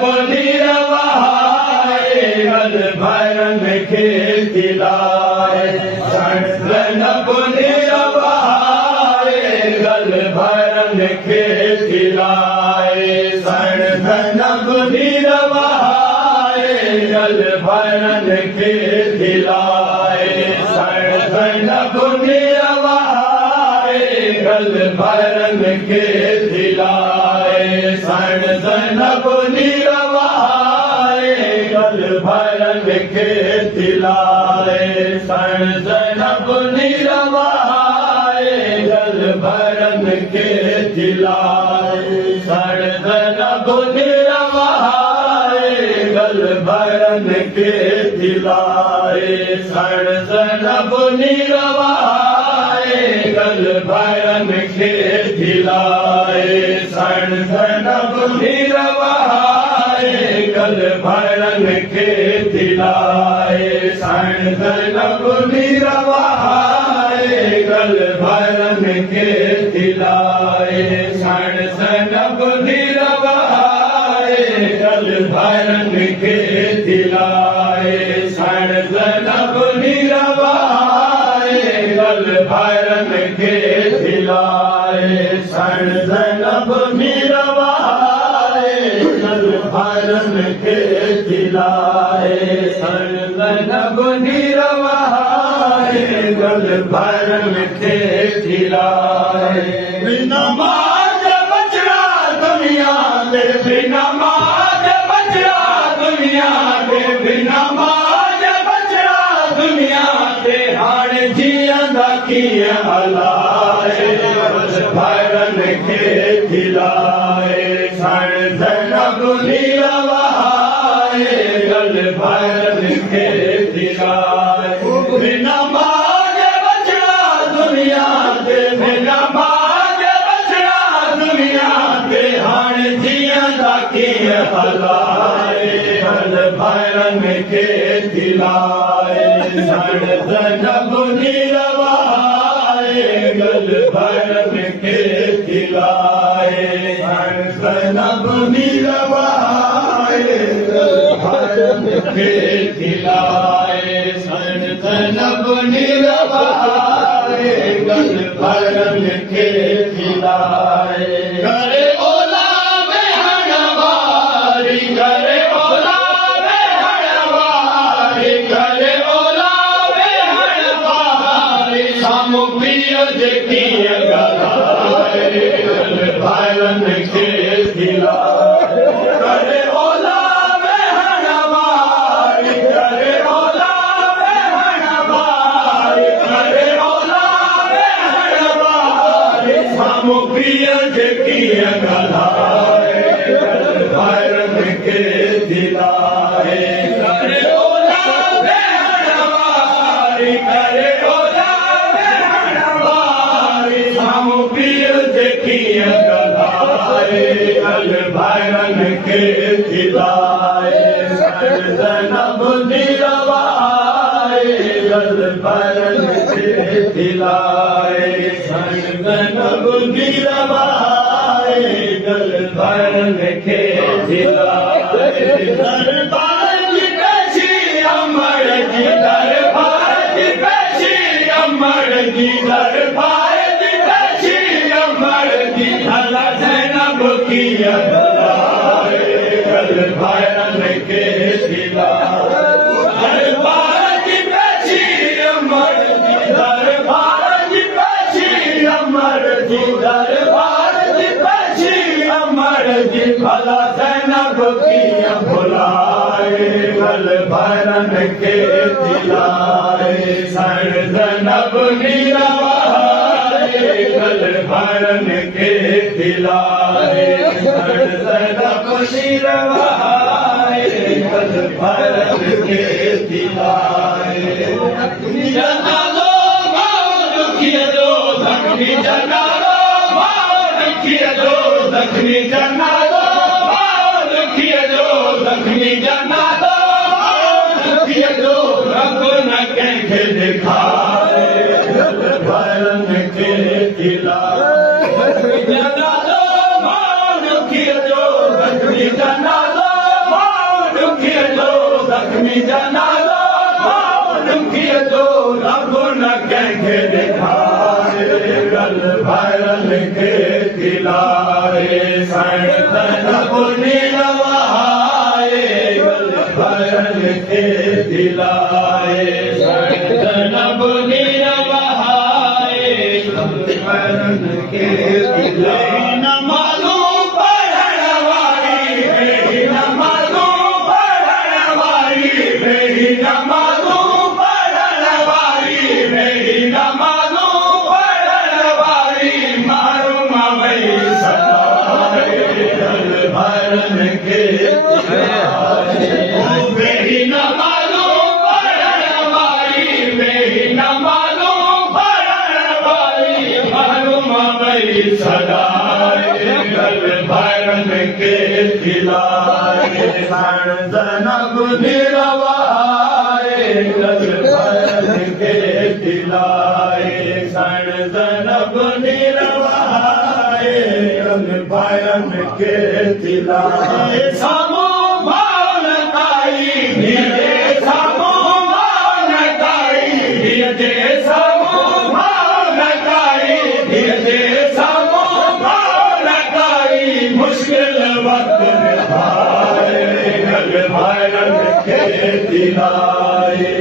पुनीर वहाए गल भरन खे दिलाए धन पुनीर वहाए गल भरन खे दिलाए धन पुनीर वहाए गल भरन खे दिलाए धन पुनीर वहाए गल भरन खे दिलाए धन पुनीर वहाए गल भरन खे दिलाए धन पुनीर वहाए गल भरन खे दिलाए धन पुनीर वहाए गल भरन खे दिलाए धन पुनीर वहाए गल भरन खे दिलाए धन पुनीर वहाए गल भरन खे दिलाए धन पुनीर वहाए गल भरन खे दिलाए धन पुनीर वहाए गल भरन खे दिलाए धन पुनीर वहाए गल भरन खे दिलाए धन पुनीर वहाए गल भरन खे दिलाए धन पुनीर वहाए गल भरन खे दिलाए बिना माज बचड़ा दुनिया दे बिना माज बचड़ा दुनिया दे बिना माज बचड़ा दुनिया दे हाण जियंदा कीअं हलाए गल भरन खे दिलाए धन पुनीर वहाए गल भरन खे दिलाए बिना माज बचड़ा दुनिया दे बिना माज बचड़ा दुनिया दे हाण जियंदा कीअं हलाए गल भरन खे दिलाए धन पुनीर वहाए गल भरन खे दिलाए धन पुनीर वहाए गल भरन खे दिलाए धन पुनीर वहाए गल भरन खे दिलाए करे ओला में हणवारी करे ओला में हणवारी करे ओला में हणवारी साम्हूं पीउ जे कीअं ॻाल्हाए गल भरन खे दिलाए करे ओला में हणवारी करे ओला में हणवारी करे ओला में हणवारी साम्हूं पीउ जे कीअं ॻाल्हाए गल भरन खे दिलाए करे ओला में हणवारी करे ओला में हणवारी साम्हूं पीउ जे कीअं ॻाल्हाए गल भरन खे दिलाए धन पुनीर वहाए गल भरन खे दिलाए धन पुनीर वहाए गल भरन खे दिलाए दरबार जी पेशी अमर जी दरबार जी पेशी अमर जी दरबार जी पेशी अमर जी भला ज़ैनब कीअं भुलाए गल भरन खे दिलाए दरबार जी पेशी अमर जी दरबार जी पेशी अमर जी दरबार जी पेशी अमर जी भला ज़ैनब कीअं भुलाए गल भरन खे दिलाए धन पुनीर वहाए गल भरन खे दिलाए धन पुनीर वहाए गल भरन खे दिलाए जनालो मां दुखीअ जो ज़ख्मी जनालो मां दुखीअ जो ज़ख्मी जनालो मां दुखीअ जो ज़ख्मी जनालो दुखीअ जो रब न कंहिंखे दिखाए भरन खे दिलाए जनालो मां दुखीअ जो ज़ख्मी जनालो जनालो दुखीअ जो रब न कंहिंखे ॾेखारे गल भरल खे खिलाए वहाए गल भरल खे दिलाए वहाए गल भरल खे दिलाए न मालूम पढ़ण वारी न मालूम पढ़ण वारी न मालूम पढ़ण वारी न मालूम पढ़ण वारी मारूं वई सदाए गल भरल खे दिलाए न मालूम पढ़ण वारी न मालूम पढ़ण वारी मारूं वई सदाए गल भरल खे दिलाए ज़नब निरवाए गल भरल खे दिलाए ज़नब निरवाए गल भरल खे दिलाए साम्हूं भाव न काई धीअ साम्हूं भाव न काई धीअ जे साम्हूं भाव न काई धीअ जे साम्हूं भाव न काई मुश्किल वक्त निभाए गल भरल खे दिलाए